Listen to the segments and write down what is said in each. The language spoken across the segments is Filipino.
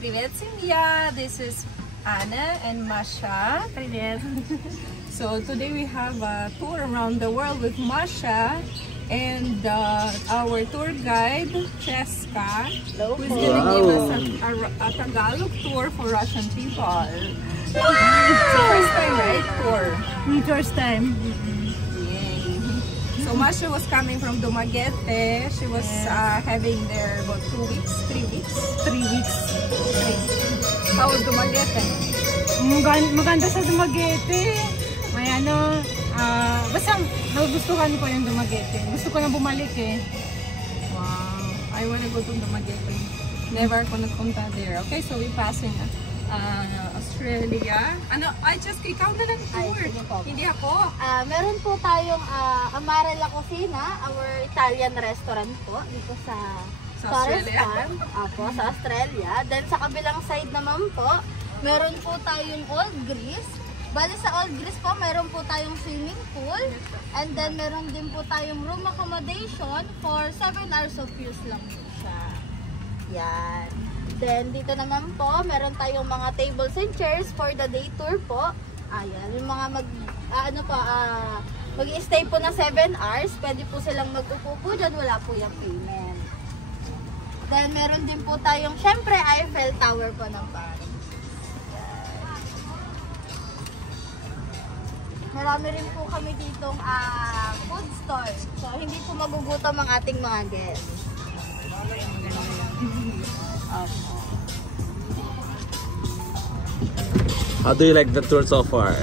Привет, семья! This is Anna and Masha. Привет. So today we have a tour around the world with Masha and our tour guide, Cheska, who's going to give us a Tagalog tour for Russian people. It's the first time, right? Tour. First time. So Masha was coming from Dumaguete. She was having there about 2 weeks, 3 weeks. 3 weeks. How was Dumaguete? Maganda sa Dumaguete. May basta nagustuhan ko yung Dumaguete. Gusto ko na bumalik eh. Wow, I wanna go to Dumaguete. Never ako nagpunta there. Okay, so we passing Australia. Just ikaw na lang tour. Hindi ako. Meron po tayong Amara La Cocina, our Italian restaurant po dito sa Forest Australia. Farm. Apo, sa Australia. Then sa kabilang side naman po, meron po tayong Old Greece. Bali sa Old Greece po, meron po tayong swimming pool. And then meron din po tayong room accommodation for 7 hours of use lang po siya. Yan. Then dito naman po, meron tayong mga tables and chairs for the day tour po. Ayan, yung mga mag-i-stay po na 7 hours, pwede po silang mag-upo po dyan, wala po yung payment. Then meron din po tayong, syempre, Eiffel Tower po ng Paris. Marami rin po kami ditong food store. So hindi po magugutom ang ating mga guests. How do you like the tour so far?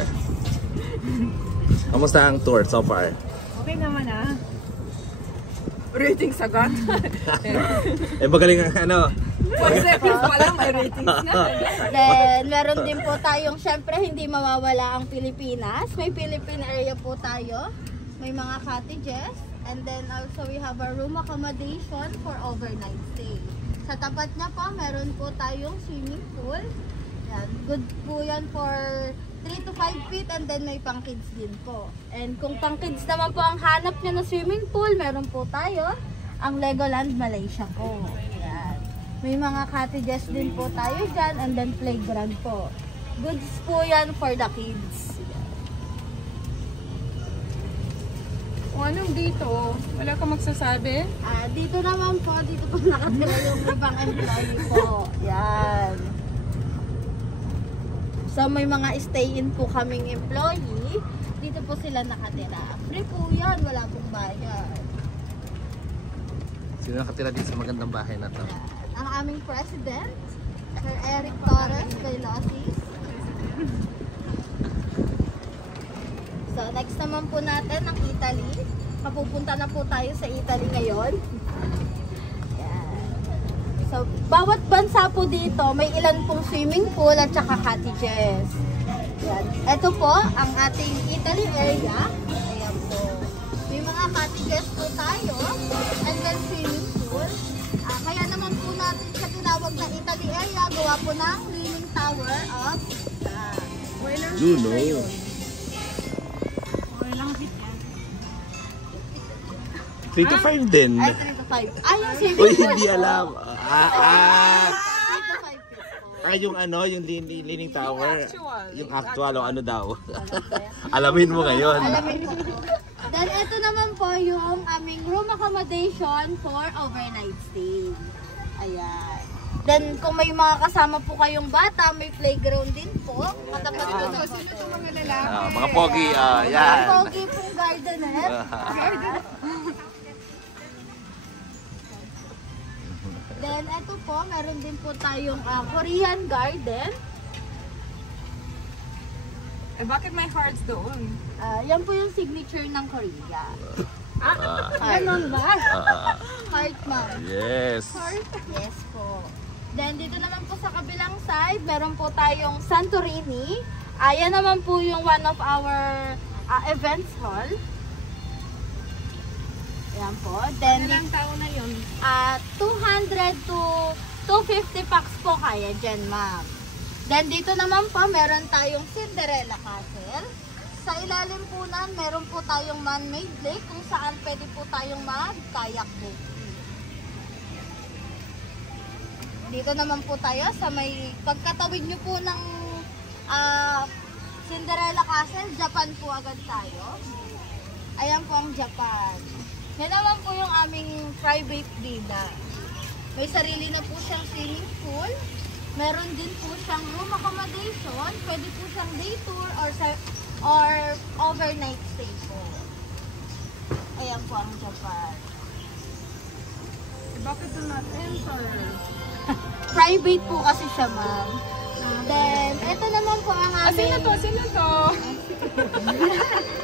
Kamusta ang tour so far? Okay naman Rating sagot. Magaling ang 4 seconds pa lang, may ratings na. Then, meron din po tayong, syempre, hindi mawawala ang Pilipinas. May Philippine area po tayo. May mga cottages. And then, also, we have a room accommodation for overnight stay. Sa tapat niya po, meron po tayong swimming pool. Yan. Good po yan for 3 to 5 feet and then may pang kids din po. And kung pang kids naman po ang hanap niya na swimming pool, meron po tayo ang Legoland Malaysia po. Yan. May mga cottages din po tayo dyan and then playground po. Goods po yan for the kids. Anong dito? Wala ka magsasabi? Dito naman po, dito po nakatira yung ibang employee po. Yan. So may mga stay-in po kaming employee. Dito po sila nakatira. Free po yan, wala pong bayad. Sino nakatira dito sa magandang bahay na to? Ang aming president, Sir Eric Torres Bailosis. So next naman po natin ang Italy. Mapupunta na po tayo sa Italy ngayon. So, bawat bansa po dito, may ilan pong swimming pool at saka cottages. Yan. Ito po, ang ating Italy area. Ayan po. May mga cottages po tayo. And then swimming pool. Kaya naman po natin sa tinawag na Italy area, gawa po ng Leaning Tower of Luno. Okay lang hit yan. 3 to 5 din. Ay, 3 to 5. Yung swimming Uy, pool hindi po. alam. 3 to 5 feet po. Yung yung Leaning Tower. Yung actual o ano daw. Alam ko yan. Alamin mo ngayon. Alamin mo po. Then ito naman po yung aming room accommodation for overnight stay. Ayan. Then kung may mga kasama po kayong bata, may playground din po. Katapat ko to. Sino itong mga lalaki? Mga pogi, yan. Mga pogi pong gardener. Then ito po, meron din po tayong Korean garden. Bakit may hearts doon? Yan po yung signature ng Korea. Ganon ba? Heart, ma'am. Yes. Yes po. Then dito naman po sa kabilang side, meron po tayong Santorini. Ayan naman po yung one of our events hall. Ayan po. Then Ilang tao na yun? 200 to 250 packs po kaya dyan, ma'am. Then dito naman po, meron tayong Cinderella Castle. Sa ilalim po na, meron po tayong man-made lake kung saan pwede po tayong mag-kayak boat. Dito naman po tayo sa may pagkatawid nyo po ng Cinderella Castle, Japan po agad tayo. Ayan po ang Japan. Yan naman po yung aming private villa. May sarili na po siyang swimming pool. Meron din po siyang room accommodation. Pwede po siyang day tour or overnight stay po. Ayan po ang Japan. Bakit do not enter? Private po kasi siya, ma'am. Then, ito naman po ang aming... Sino to?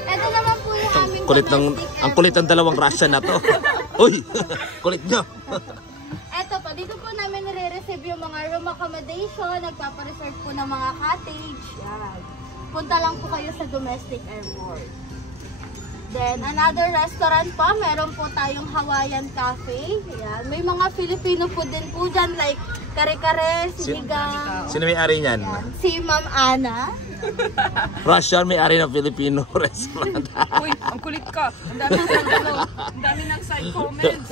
Ito naman po yung aming Kulit ng, domestic ang kulit ng airport. dalawang Russian na to. Uy, kulit nyo. Ito po, dito po namin nire-receive yung mga room accommodation, nagpapareserve po ng mga cottage. Yan. Punta lang po kayo sa domestic airport. Then, another restaurant pa, meron po tayong Hawaiian Cafe. Yan. May mga Filipino food din po dyan, like kare-kare, sinigang. Sino may-ari niyan? Yan. Si Ma'am Ana. Russian may-ari ng Filipino restaurant. Uy, ang kulit ka. Ang dami ng side comments.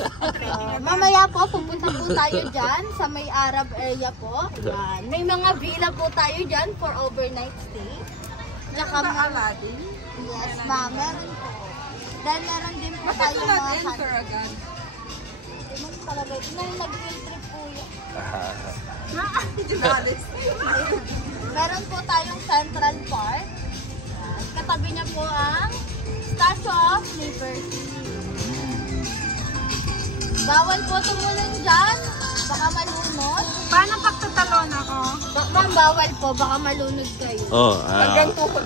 Mamaya po, pupunta po tayo dyan sa may Arab area po. Yan. May mga villa po tayo dyan for overnight stay. Aladdin. Yes, ma'am. Meron po. Then, meron din po Bakit tayo do not mga enter agad? Nung talaga, nung nag-field trip po yan. Jinalis. Meron po tayong Central Park. Yan. Katabi niya po ang Statue of Liberty. Bawal po tumulong dyan. Baka malunod. Paano pagtatalon ako? Ma'am, bawal po. Baka malunod kayo. Oh, Hanggang tuhod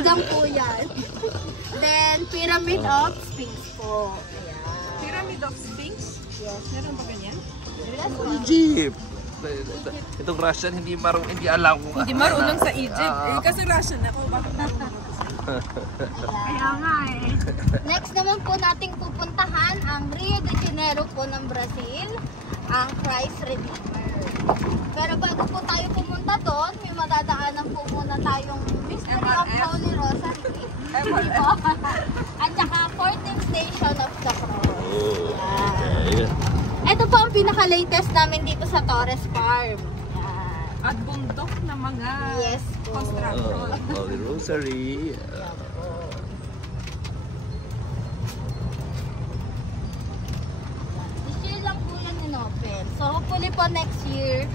lang po yan. Then, Pyramid of Sphinx po. Ayan. Pyramid of Sphinx? Yes. Meron ba ganyan? Yes, ma'am. Egypt. Itong Russian hindi alam kung Hindi marunong sa Egypt. Kasi Russian ako. Bakit marunong? Kaya nga eh. Next naman po nating pupuntahan ang Rio de Janeiro po ng Brazil, ang Christ Redeemer. Pero bago po tayo pumunta doon, may madadaanan po muna tayong Mystery of Holy Rosary. At saka 14th Station of the Cross. okay. Ito po ang pinaka-latest namin dito sa Torres Farm. Yan. At bundok na mga Yes po. construction. Holy Rosary. This year lang po yan in-open. So hopefully po next year,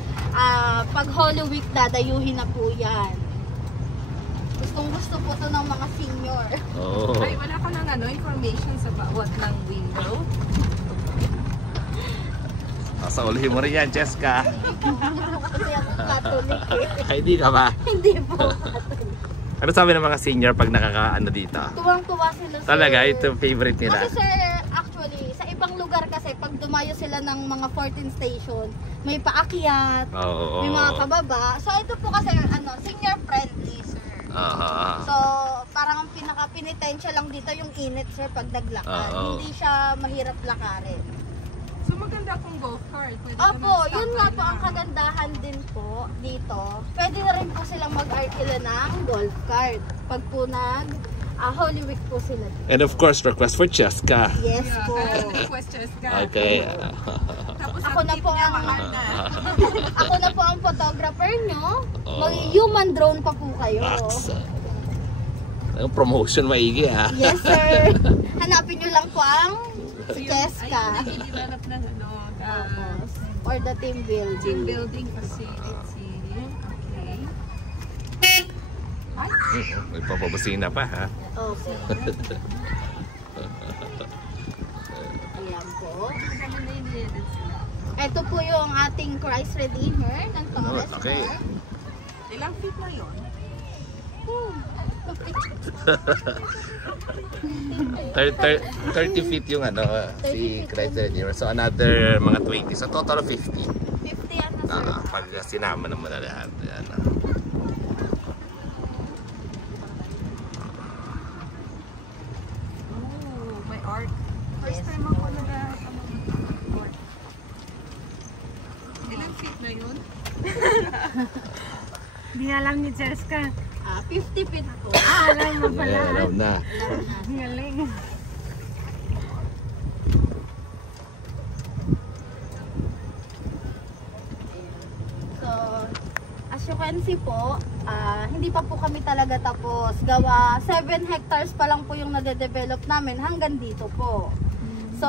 pag Holy Week dadayuhin na po yan. Gustong gusto po to ng mga senior. Oh. Ay, wala ka ng information sa bawat ng window. Sa ulihin mo rin yan, Cheska. Kasi ako Catholic eh. Ay, hindi ka ba? Hindi po Catholic. Ano sabi ng mga senior pag nakakaano dito? Tuwang-tuwa sila sir. Talaga, ito yung favorite nila. Kasi sir, actually, sa ibang lugar kasi, pag dumayo sila ng mga 14 station, may paakyat, Oo. may mga kababa. So ito po kasi, senior friendly sir. Aha. So, parang ang pinaka-pinitensya lang dito yung init sir pag naglakad. Oo. Hindi siya mahirap lakarin. So maganda kong golf cart. Pwede ka Opo, mag-stop yun nga na po ang lang. kagandahan din po dito. Pwede na rin po silang mag-arkila ng golf cart. Pag po Holy Week po sila dito. And of course, request for Cheska. Yes Yeah, po. kaya request ka. Okay. Tapos Ako ang na tip po niya, ang- mahal na. Ako na po ang photographer nyo. Oo. Mag-human drone pa po kayo. Max. Ang promotion maigi ha. Yes sir. Hanapin nyo lang po ang So, yun, Cheska. ay, nag-develop ng Or the team building. team building facility. Okay. May papabusina pa ha. Okay. Ayan po. Ito po yung ating Christ Redeemer ng Torres Okay. Park. Ilang feet na yun? 30 feet yung si Christ Redeemer. So another mga 20. So total of 50. 50 yan na sir. Pag sinama naman na lahat. Yan. Oh, may arc. First time ako nag-arc. Ilang feet na yun? Hindi alam ni Cheska. 50 feet po. Alam mo pala. Alam na. Galing. as you can see po, hindi pa po kami talaga tapos. Gawa 7 hectares pa lang po yung nade-develop namin hanggang dito po. So,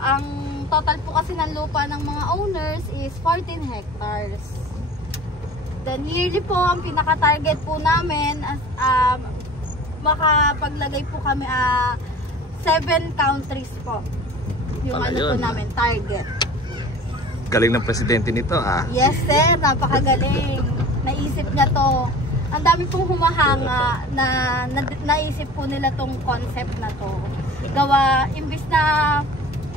ang total po kasi ng lupa ng mga owners is 14 hectares. Then yearly po, ang pinaka-target po namin, makapaglagay po kami 7 countries po. Yung Pala ano po yun. namin, target. Galing ng presidente nito ah. Yes sir, napakagaling. Naisip niya to. Ang dami pong humahanga na naisip po nila tong concept na to. Gawa, imbis na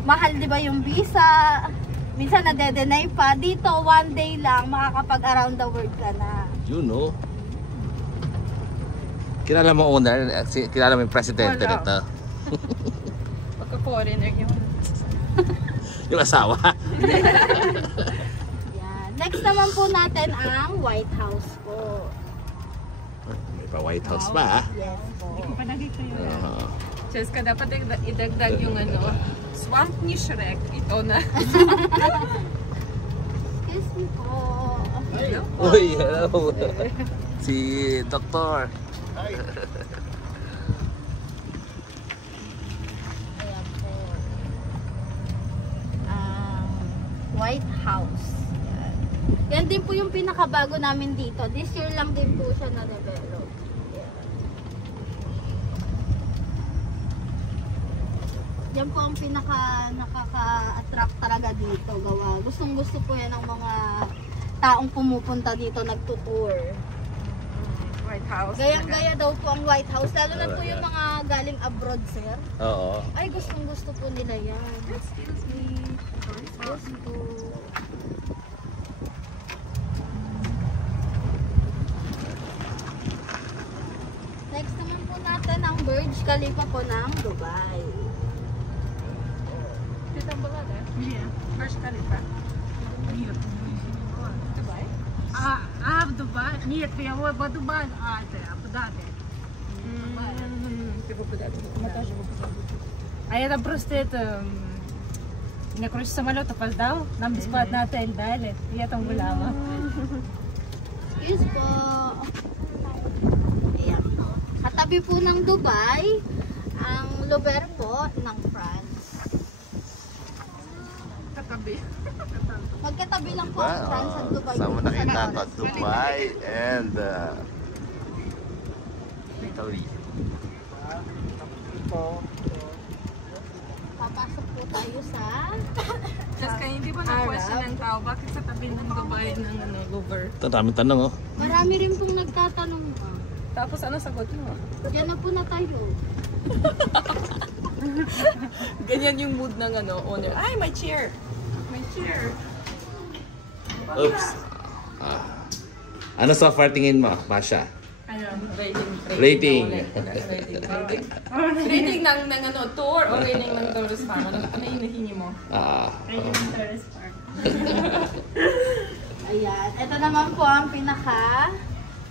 mahal di ba yung visa, minsan nade-deny pa. Dito, one day lang, makakapag around the world ka na. You know. Kilala mo owner? Kilala mo yung presidente Wala. nito? Pagka-foreigner yun. Yung asawa? Yan. Next naman po natin ang White House po. May pa White House pa ah. Yes po. Palagi kayo. Cheska, dapat idagdag yung swamp ni Shrek. Ito na. Excuse me po. Hello? Uy, hello. Si Doktor. Ayan po. White House. Yan. Yan din po yung pinakabago namin dito. This year lang din po siya na-develop. Yan po ang nakaka-attract talaga dito. Gawa. Gustong-gusto po yan ng mga taong pumupunta dito, nagtutour. White House. Gayang-gaya daw po ang White House. Lalo na po yung mga galing abroad, sir. Oo. Ay, gustong-gusto po nila yan. Excuse me. Yes po. Next naman po natin ang Burj Khalifa po ng Dubai. Kita ba ka na? Yeah. First Khalifa. Нет. Dubai? В Дубае? Нет, я в Дубае, это Абу-Даби. Ты попадешь. Мы тоже А это просто меня, короче, самолет опоздал, нам бесплатный отель дали, и я там гуляла. Excuse po. Ayan po. Katabi po ng Dubai, ang Louvre po ng France. katabi. Magkatabi lang po Diba? ang France at Dubai. Saan mo Sa nakita ko? oras. Dubai and Italy. Papasok po tayo sa Cheska, hindi ba na-question ng tao? Bakit sa tabi ng Dubai ng Louvre? Ito, daming tanong oh. Marami rin pong nagtatanong. Tapos ano sagot mo? Diyan na po na tayo. Ganyan yung mood ng owner. Ay, may chair! May chair! Oops. Ano so far tingin mo, Masha? Rating. Rating ng tour o rating ng tourist farm? Ano hinihingi mo? Ayan. Ito naman po ang pinaka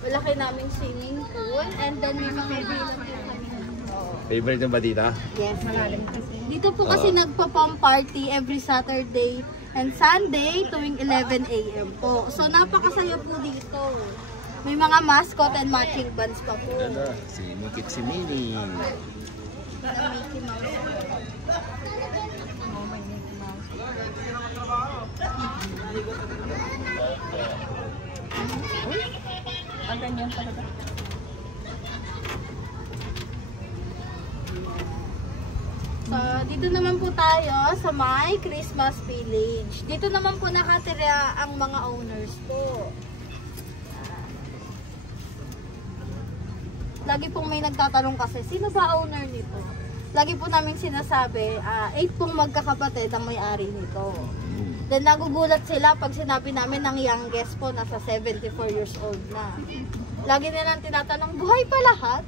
malaki naming swimming pool. And then may mga ilog po kami. Favorite yung ba dito? Yes. Dito po kasi nagpa-pump party every Saturday and Sunday tuwing 11 a.m. po. So napakasaya po dito. May mga mascot and matching bands pa po. Si Mikit si Mini. Sa Mickey Mouse. Ang ganyan talaga. So, dito naman po tayo sa may Christmas Village. Dito naman po nakatira ang mga owners po. Lagi pong may nagtatanong kasi, sino ba owner nito? Lagi po namin sinasabi, 8 pong magkakapatid ang may-ari nito. Then nagugulat sila pag sinabi namin ng youngest po, nasa 74 years old na. Lagi nilang tinatanong, buhay pa lahat?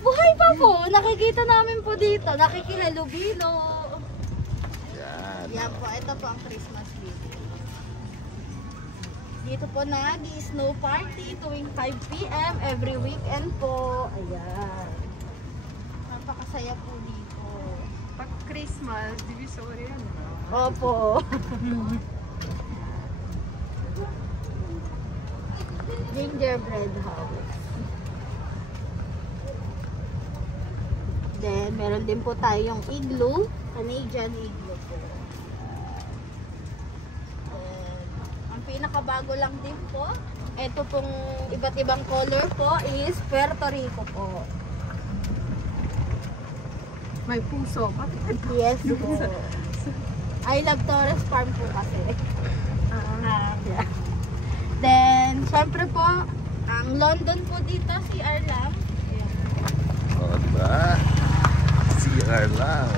Buhay pa po, nakikita namin po dito, nakikihalubilo. Yan. Yan po, ito po ang Christmas video. Dito po nag-snow party tuwing 5 p.m. every weekend po. Ayan. Napakasaya po dito. Pag Christmas, divisory yan. Opo. gingerbread house. Then, meron din po tayong igloo. Canadian igloo po. Ang pinakabago lang din po, ito pong iba't ibang color po is Puerto Rico po. May puso. Yes po. I love Torres Farm po kasi. Yeah. Then, syempre po, ang London po dito, CR lang. Oh, diba? CR lang.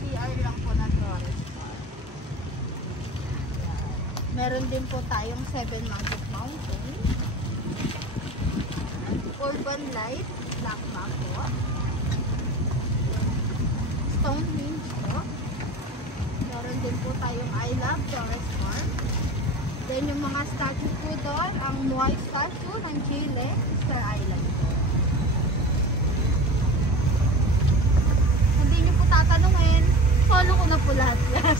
CR lang po na Torres Farm. Meron din po tayong Seven Mountain. Urban Light, Black Map po. Stonehenge po. Meron din po tayong I Love Torres Farm. Then yung mga statue po doon, ang Moai statue ng Chile, Sister Island po. Hindi nyo po tatanungin, solo ko na po lahat yan.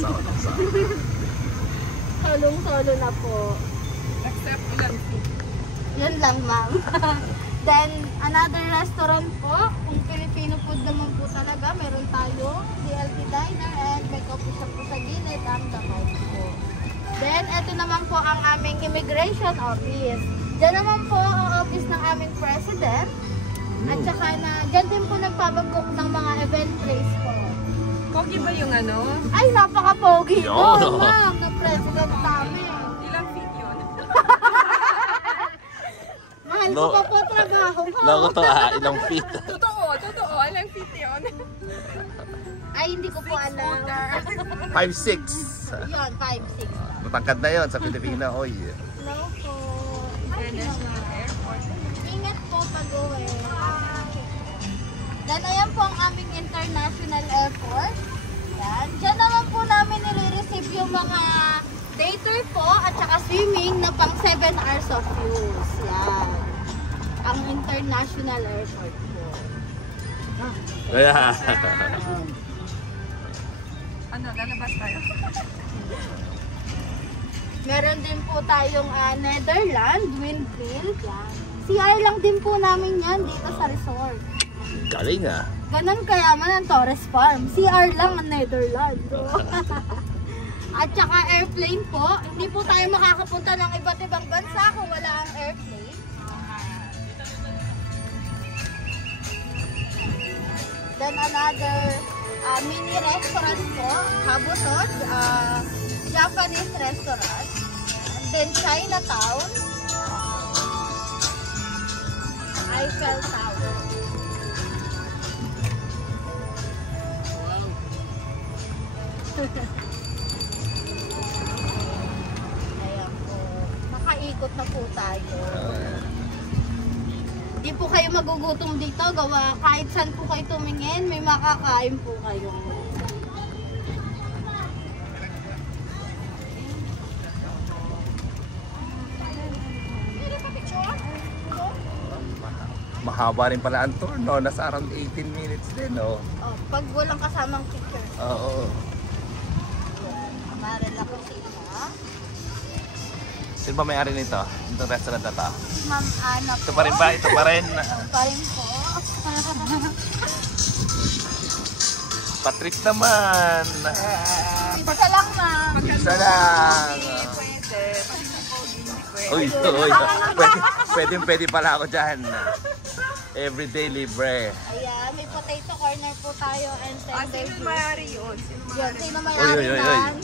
Solong-solo na po. Except ilan feet. Yun lang, ma'am. Then, another restaurant po, kung Filipino food naman po talaga, meron tayo DLT Diner and may coffee shop po sa gilid, ang The House po. Then, ito naman po ang aming immigration office. Diyan naman po ang office ng aming president. At saka na, dyan din po nagpapabook ng mga event place po. Pogi ba yung ano? Ay, napaka-pogi Yo. doon, ma'am, ng president namin. Ilang feet yun? Mahal ko pa po trabaho mo. Loko to ilang feet. Totoo. Ilang feet yun? Ay, hindi ko po alam. 5'6". Yun, 5'6". Matangkad na yun sa Pilipino. Oy. Hello po. International Airport. Ingat po pag-uwi. Then, ayan po ang aming international airport. Yan. Diyan naman po namin nire-receive yung mga day tour po at saka swimming na pang 7 hours of use. Yan. Ang international airport po. Yeah. Ano, lalabas tayo? Meron din po tayong Netherlands, Windmill. Yan. CR lang din po namin yan dito sa resort. Galing ah. Ganon kayaman ang Torres Farm. CR lang ang Netherlands. At saka airplane po. Hindi po tayo makakapunta ng iba't ibang bansa kung wala ang airplane. Then another mini restaurant po. Habutot. Japanese restaurant. And then Chinatown. Eiffel Tower. Ayan po. Nakaikot na po tayo. Hindi po kayo magugutom dito. Gawa kahit saan po kayo tumingin, may makakain po kayo. Mahaba rin pala ang tour, no? Nasa around 18 minutes din, no? Oh, pag walang kasamang picture. Oo. Amaril ako sila. Sino ba may-ari nito? Itong restaurant na to? Ma'am Ana po. Ito pa rin ba? Ito pa rin? Ito pa rin po. Patrick naman! Isa lang, ma'am. Isa lang! Pwede. Pwede. Uy, uy. Pwede pala ako dyan. Everyday libre. Ayan, may potato corner po tayo and tender Sino juice. may-ari yun? Yun, sino may Uy, ari uy, uy, uy. nan?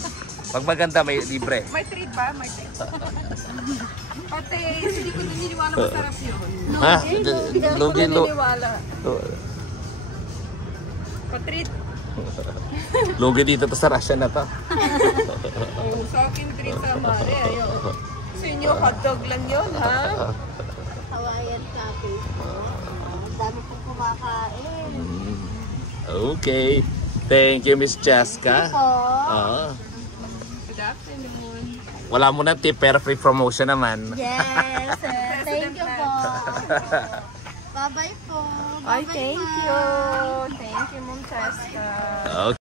Pag maganda, may libre. May treat ba? May treat. Pati, hindi ko naniniwala masarap yun. Ha? Lugi, Naniniwala. Patreat. lugi dito to sa Russia na to. Oh, sa akin treat sa mare. Ayun. Sa inyo, hotdog lang yun, ha? Hawaiian Cafe po. Ang dami pong kumakain. Okay. Thank you, Miss Chaska. Po. Good afternoon. Wala mo na tip, pero free promotion naman. Yes, thank you po. Bye-bye po. Ay, Bye-bye, thank ma'am. you. Thank you, Ma'am Cheska. Okay.